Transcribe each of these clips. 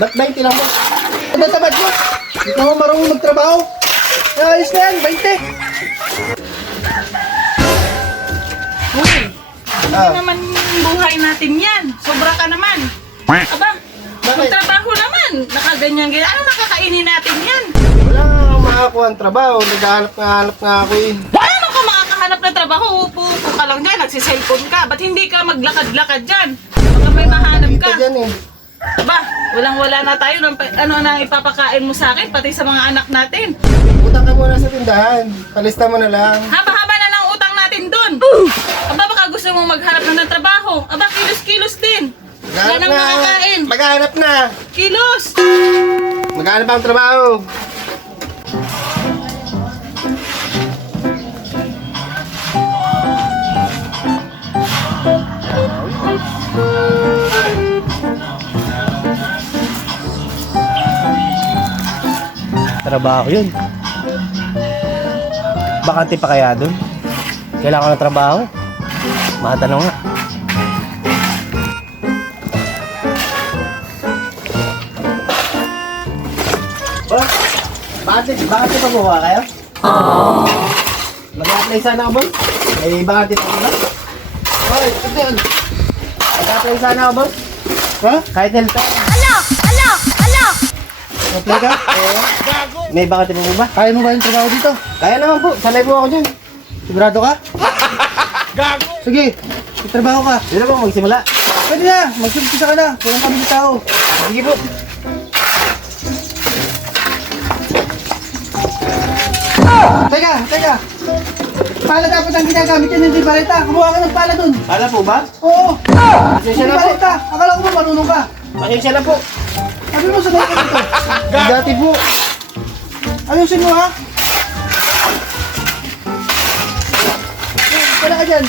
Ba't 20 lang mo? Ano tamad mo? Hindi ka mo marunong magtrabaho. Ayos na yan, 20. Hindi naman buhay natin yan. Sobra ka naman. Aba, magtrabaho naman. Nakaganyan-ganyan. Ano nakakainin natin yan? Wala nga makakuha ang trabaho. Naghahanap nga ako eh. Paano ka makakahanap ng trabaho? Upo ka lang dyan, nagsiselfone ka. Ba't hindi ka maglakad-lakad dyan? Baka may mahanap ka. Dito dyan eh. Aba, walang-wala na tayo. Ano na ipapakain mo sa akin, pati sa mga anak natin. Utang ka muna sa tindahan. Palista mo na lang. Haba-haba na lang utang natin dun. Aba, baka gusto mo maghanap ng trabaho. Aba, kilos-kilos din. Wala nang makakain. Maghanap na. Kilos! Maghanap ang trabaho. Trabaho yun. Bakante pa kaya dun? Kailangan ko ng trabaho? Matanong nga. Oh, bakante pa buha kayo? Mag-a-apply sana ako, boss? May bakante pa ba? Hoy, ito yun. Mag-a-apply sana ako, boss? Ha? Kahit helper. Apply ka? Oo. May bakante pa ba? Kaya mo ba yung trabaho dito? Kaya naman po. Sanay po ako dyan. Sigurado ka? Gago! Sige. Trabaho ka. Hindi po magsimula. Pwede na. Magsimpisa ka na. Kulang kami ng tao. Sige po. Teka. Pala dapat ang ginagamit yan, hindi balita. Kumuha ka ng pala dun. Pala po ba? Oo. Pasensya na po. Balita. Akala ko ba marunong ka? Pasensya na po. Sabi mo sa ka dito. Dati po. Ayusin mo ha. Wala ka dyan.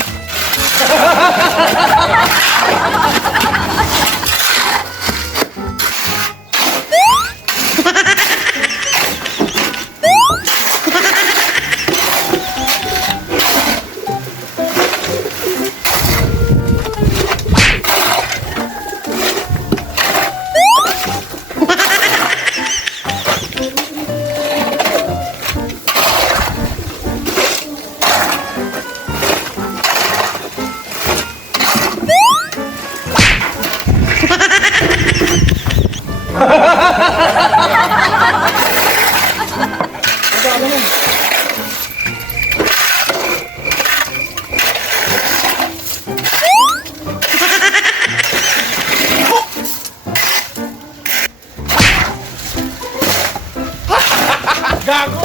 Gago!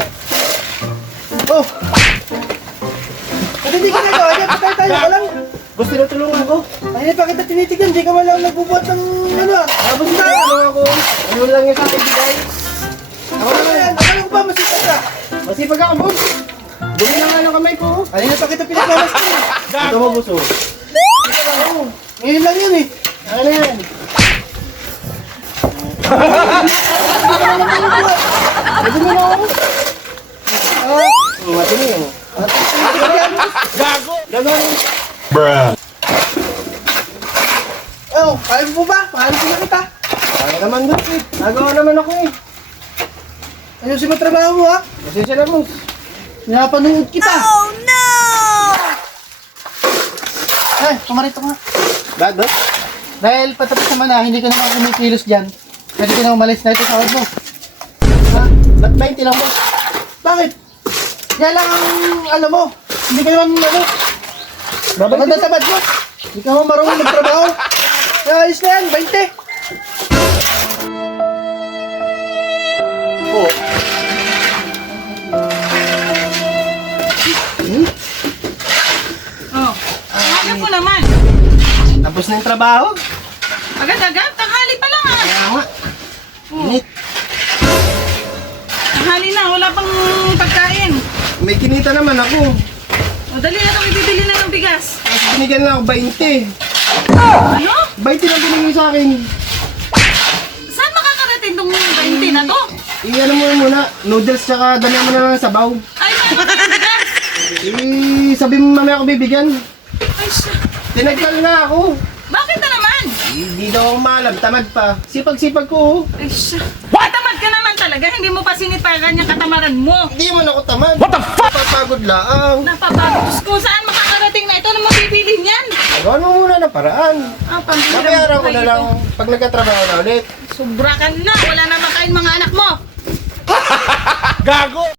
Oh! At hindi ka nagawa niya, patay tayo ka lang. Gusto na tulungan ko. Ay, pa kita tinitignan, di ka walang nagbubuhat ng ano. Tapos na, ako. Ano lang yung sa akin bigay. Ako na yan, akala ko ba masipag ka? Masipag ako, boss. Bumi na nga ng kamay ko. Ay, pa kita pinagalas ko. Ito mo, boss, oh. Ito lang, oh. Ngayon lang yun eh. Ano na yan? Ito mo na ako. Matini yun. Gago! Gagawin. Bruh. Oh, kaya mo ba? Paano ko na kita? Kaya naman doon eh. Nagawa naman ako eh. Ayusin mo trabaho mo ha? Pasensya na mo. Napanood kita. Oh no! Eh, pumarito ka. Bakit ba? Dahil patapos naman na, hindi ka naman kumikilos dyan. Pwede ka na umalis na ito sa ordo. Ha? Ba't 20 lang mo? Bakit? Yan lang ang alam mo. Hindi ka naman ano. Magdatamad mo. Hindi ka mo marunong magtrabaho. Ayos na yan, 20. Oh. Oh, ano po naman? Tapos na yung trabaho. Agad-agad, tanghali pa lang ah. Kaya nga. Init. Tanghali na, wala pang pagkain. May kinita naman ako. O dali na kami bibili na ng bigas. Tapos binigyan lang ako 20. Ano? 20 lang binigay sa akin. Saan makakarating tong 20 na to? Ano mo muna, noodles tsaka dami mo na lang ng sabaw. Ay, may mga bigas. Sabi mo mamaya ako bibigyan. Ay, siya. Tinagkal na ako. Bakit na naman? Hindi daw ako maalam, tamad pa. Sipag-sipag ko. Ay, siya. Tamad ka naman talaga. Hindi mo pa sinipagan yung katamaran mo. Hindi man ako tamad. What the fuck? Napapagod lang. Napapagod. Kung saan makakarating na ito, ano mabibili niyan? Gawin mo muna ng paraan. Pambira Mabayaran ko buhay na ito. lang pag nagkatrabaho na ulit. Sobra ka na. Wala na makain mga anak mo. Gago!